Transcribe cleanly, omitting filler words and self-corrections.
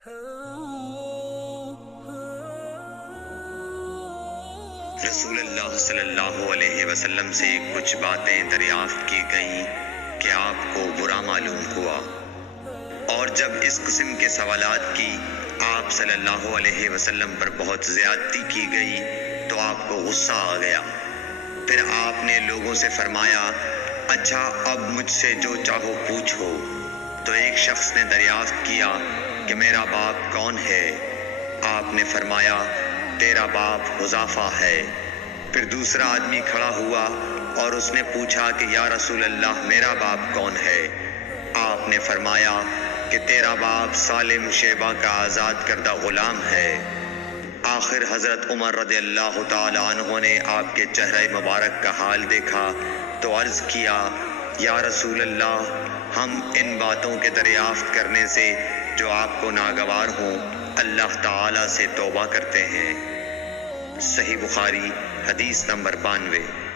رسول اللہ صلی اللہ علیہ وسلم سے کچھ باتیں دریافت کی گئیں کہ آپ کو برا معلوم ہوا، اور جب اس قسم کے سوالات کی آپ صلی اللہ علیہ وسلم پر بہت زیادتی کی گئی تو آپ کو غصہ آ گیا۔ پھر آپ نے لوگوں سے فرمایا، اچھا اب مجھ سے جو چاہو پوچھو۔ تو ایک شخص نے دریافت کیا کہ میرا باپ کون ہے؟ آپ نے فرمایا، تیرا باپ حذافہ ہے۔ پھر دوسرا آدمی کھڑا ہوا اور اس نے پوچھا کہ یا رسول اللہ میرا باپ کون ہے؟ آپ نے فرمایا کہ تیرا باپ سالم شیبہ کا آزاد کردہ غلام ہے۔ آخر حضرت عمر رضی اللہ تعالیٰ عنہ نے آپ کے چہرہ مبارک کا حال دیکھا تو عرض کیا، یا رسول اللہ ہم ان باتوں کے دریافت کرنے سے جو آپ کو ناگوار ہوں اللہ تعالیٰ سے توبہ کرتے ہیں۔ صحیح بخاری حدیث نمبر 92۔